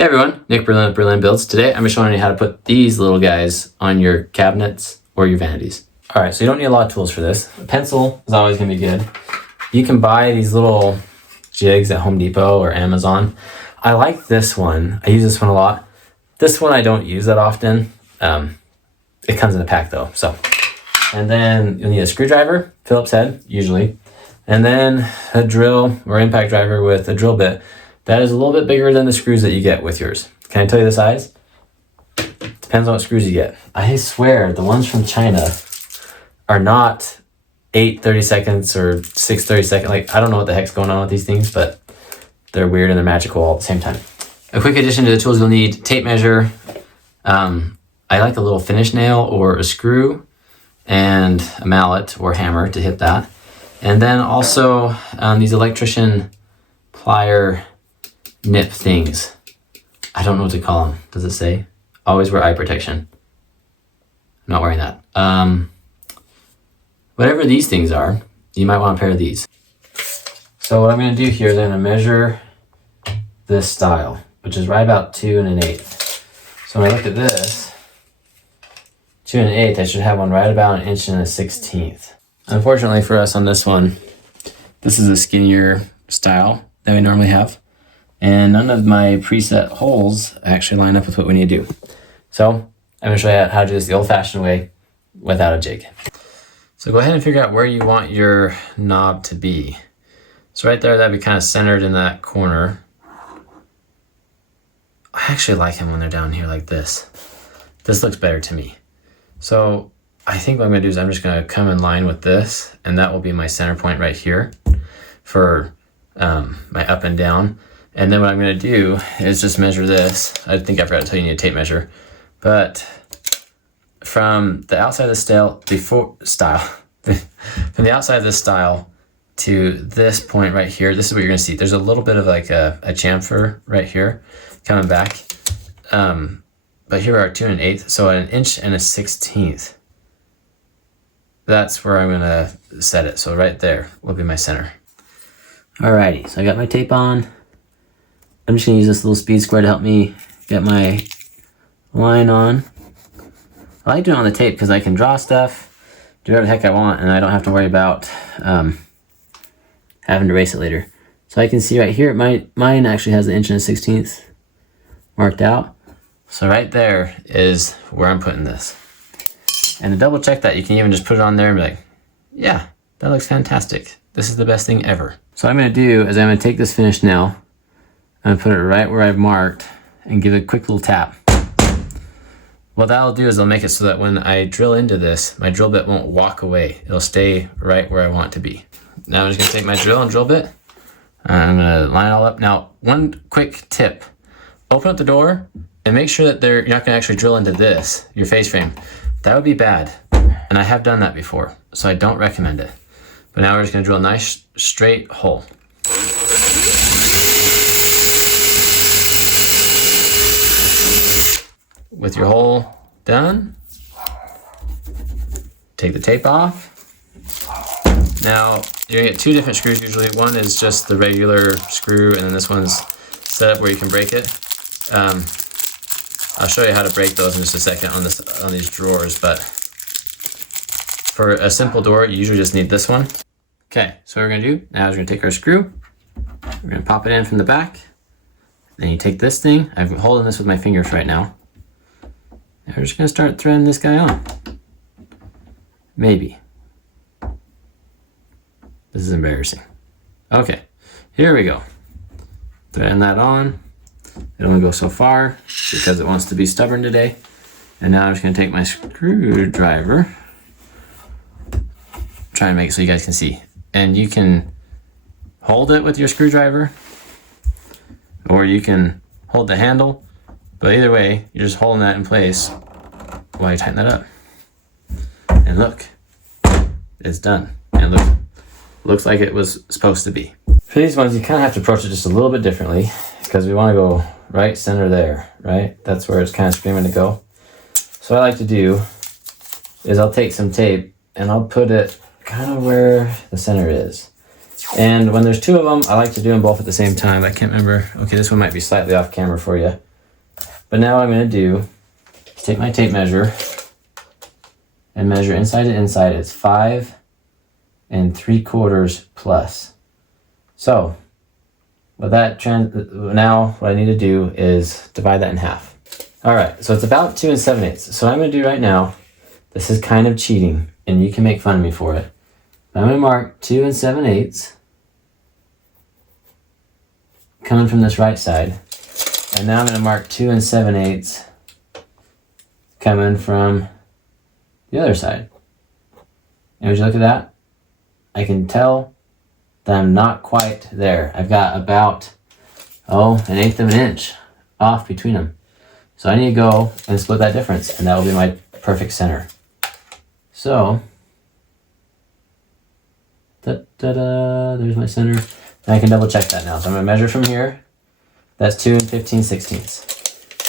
Hey everyone, Nick Berlin with Berlin Builds. Today I'm showing you how to put these little guys on your cabinets or your vanities. Alright, so you don't need a lot of tools for this. A pencil is always going to be good. You can buy these little jigs at Home Depot or Amazon. I like this one. I use this one a lot. This one I don't use that often. It comes in a pack though. And then you'll need a screwdriver, Phillips head usually, and then a drill or impact driver with a drill bit. That is a little bit bigger than the screws that you get with yours. Can I tell you the size? Depends on what screws you get. I swear the ones from China are not 8 30-seconds or 6 30-second. Like, I don't know what the heck's going on with these things, but they're weird and they're magical all at the same time. A quick addition to the tools you'll need: tape measure. I like a little finish nail or a screw, and a mallet or hammer to hit that. And then also these electrician plier nip things. I don't know what to call them. Does it say? Always wear eye protection. I'm not wearing that. Whatever these things are, you might want a pair of these. So what I'm going to do here is I'm going to measure this style, which is right about 2 1/8. So when I look at this, 2 1/8, I should have one right about 1 1/16. Unfortunately for us on this one, this is a skinnier style that we normally have. And none of my preset holes actually line up with what we need to do. So I'm going to show you how to do this the old-fashioned way without a jig. So go ahead and figure out where you want your knob to be. So right there, that'd be kind of centered in that corner. I actually like them when they're down here like this. This looks better to me. So I think what I'm going to do is I'm just going to come in line with this, and that will be my center point right here for my up and down. And then what I'm going to do is just measure this. I think I forgot to tell you, you need a tape measure. But from the outside of the from the outside of this style to this point right here, this is what you're going to see. There's a little bit of like a chamfer right here coming back. But here we are 2 1/8, so 1 1/16. That's where I'm going to set it. So right there will be my center. Alrighty, so I got my tape on. I'm just going to use this little speed square to help me get my line on. I like doing it on the tape because I can draw stuff, do whatever the heck I want, and I don't have to worry about having to erase it later. So I can see right here, mine actually has the 1 1/16 marked out. So right there is where I'm putting this. And to double check that, you can even just put it on there and be like, yeah, that looks fantastic. This is the best thing ever. So what I'm going to do is I'm going to take this finish nail, I'm going to put it right where I've marked and give it a quick little tap. What that'll do is it'll make it so that when I drill into this, my drill bit won't walk away. It'll stay right where I want it to be. Now I'm just going to take my drill and drill bit. I'm going to line it all up. Now, one quick tip. Open up the door and make sure that you're not going to actually drill into this, your face frame. That would be bad. And I have done that before, so I don't recommend it. But now we're just going to drill a nice straight hole. With your hole done, take the tape off. Now, you're gonna get 2 different screws usually. One is just the regular screw, and then this one's set up where you can break it. I'll show you how to break those in just a second on these drawers, but for a simple door, you usually just need this one. Okay, so what we're gonna do now is we're gonna take our screw, we're gonna pop it in from the back, then you take this thing. I'm holding this with my fingers right now. And we're just gonna start threading this guy on. Maybe. This is embarrassing. Okay, here we go. Threading that on. It only goes so far because it wants to be stubborn today. And now I'm just gonna take my screwdriver, try and make it so you guys can see. And you can hold it with your screwdriver, or you can hold the handle. But either way, you're just holding that in place while you tighten that up. And look, it's done. And look, looks like it was supposed to be. For these ones, you kind of have to approach it just a little bit differently because we want to go right center there, right? That's where it's kind of screaming to go. So what I like to do is I'll take some tape and I'll put it kind of where the center is. And when there's 2 of them, I like to do them both at the same time. I can't remember. Okay, this one might be slightly off camera for you. But now what I'm gonna do is take my tape measure and measure inside to inside. It's 5 3/4 plus. So now what I need to do is divide that in half. All right, so it's about 2 7/8. So what I'm gonna do right now, this is kind of cheating and you can make fun of me for it. I'm gonna mark 2 7/8 coming from this right side. And now I'm gonna mark 2 7/8 coming from the other side. And would you look at that? I can tell that I'm not quite there. I've got about, 1/8 of an inch off between them. So I need to go and split that difference, and that will be my perfect center. So, there's my center. And I can double check that now. So I'm gonna measure from here. That's 2 15/16.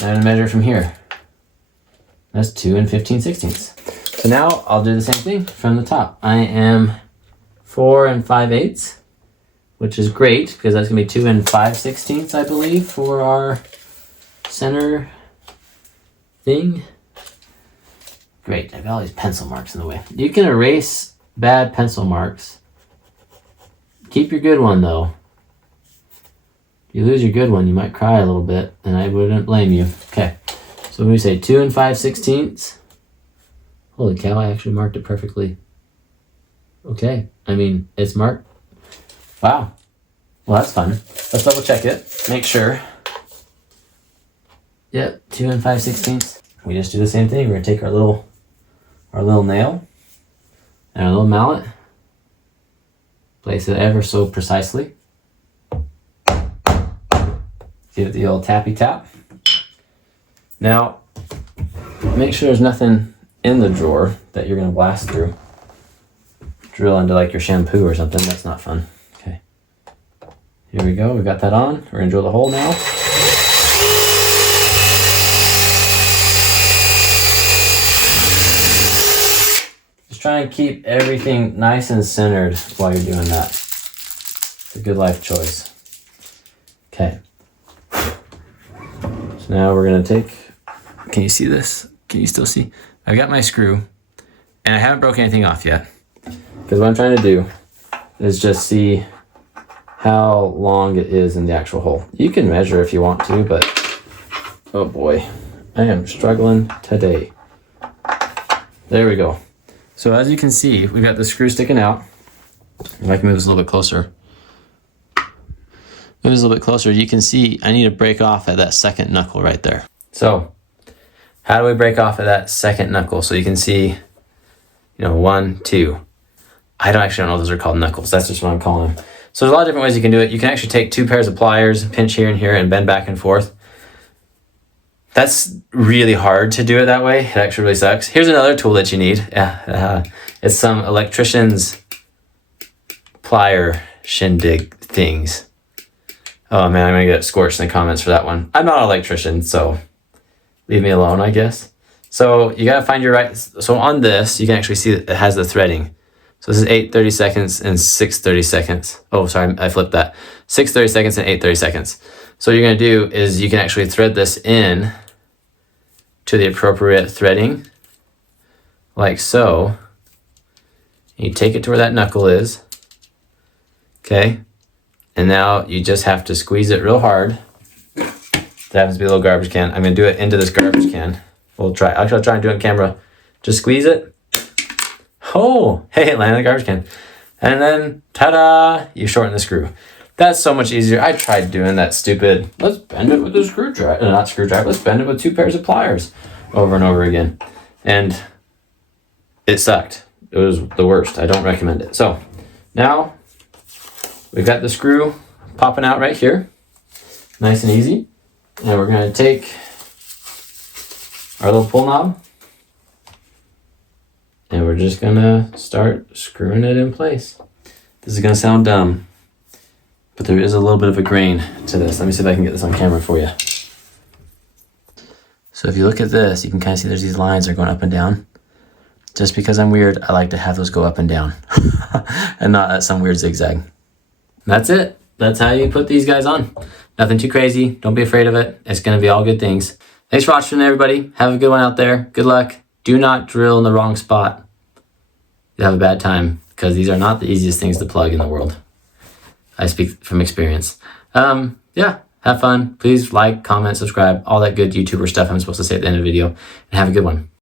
And I'm gonna measure from here. That's 2 15/16. So now I'll do the same thing from the top. I am 4 5/8, which is great because that's gonna be 2 5/16, I believe, for our center thing. Great, I've got all these pencil marks in the way. You can erase bad pencil marks. Keep your good one though. If you lose your good one, you might cry a little bit, and I wouldn't blame you. Okay, so when we say 2 5/16, holy cow, I actually marked it perfectly. Okay, I mean, it's marked. Wow, well that's fun. Let's double check it, make sure. Yep, 2 5/16. We just do the same thing. We're gonna take our little nail and our little mallet, place it ever so precisely. Give it the old tappy tap. Now, make sure there's nothing in the drawer that you're gonna blast through. Drill into like your shampoo or something, that's not fun. Okay, here we go, we got that on. We're gonna drill the hole now. Just try and keep everything nice and centered while you're doing that. It's a good life choice. Okay. So now we're gonna take, can you see this? Can you still see? I've got my screw and I haven't broken anything off yet. Because what I'm trying to do is just see how long it is in the actual hole. You can measure if you want to, but oh boy, I am struggling today. There we go. So as you can see, we've got the screw sticking out. If I can move this a little bit closer. Move this a little bit closer, you can see I need to break off at that second knuckle right there. So, how do we break off at that second knuckle? So you can see, 1, 2. I don't know if those are called knuckles. That's just what I'm calling them. So there's a lot of different ways you can do it. You can actually take 2 pairs of pliers, pinch here and here, and bend back and forth. That's really hard to do it that way. It actually really sucks. Here's another tool that you need. It's some electrician's plier shindig things. Oh man, I'm gonna get scorched in the comments for that one. I'm not an electrician, so leave me alone, I guess. So you gotta find your right, so on this, you can actually see that it has the threading. So this is 8 30-seconds and 6 30-seconds. Oh, sorry, I flipped that. 6 30-seconds and 8 30-seconds. So what you're gonna do is you can actually thread this in to the appropriate threading, like so. You take it to where that knuckle is, okay? And now you just have to squeeze it real hard. That happens to be a little garbage can. I'm gonna do it into this garbage can. We'll try, I'll try and do it on camera. Just squeeze it. Oh, hey, it landed in the garbage can. And then, ta-da, you shorten the screw. That's so much easier. I tried doing that stupid, let's bend it with a screwdriver, not screwdriver, let's bend it with 2 pairs of pliers over and over again. And it sucked. It was the worst. I don't recommend it. So now we've got the screw popping out right here. Nice and easy. And we're gonna take our little pull knob and we're just gonna start screwing it in place. This is gonna sound dumb, but there is a little bit of a grain to this. Let me see if I can get this on camera for you. So if you look at this, you can kind of see there's these lines that are going up and down. Just because I'm weird, I like to have those go up and down and not at some weird zigzag. That's it. That's how you put these guys on. Nothing too crazy. Don't be afraid of it. It's gonna be all good things. Thanks for watching, everybody. Have a good one out there. Good luck. Do not drill in the wrong spot. You'll have a bad time because these are not the easiest things to plug in the world. I speak from experience. Yeah, have fun. Please like, comment, subscribe, all that good YouTuber stuff I'm supposed to say at the end of the video. And have a good one.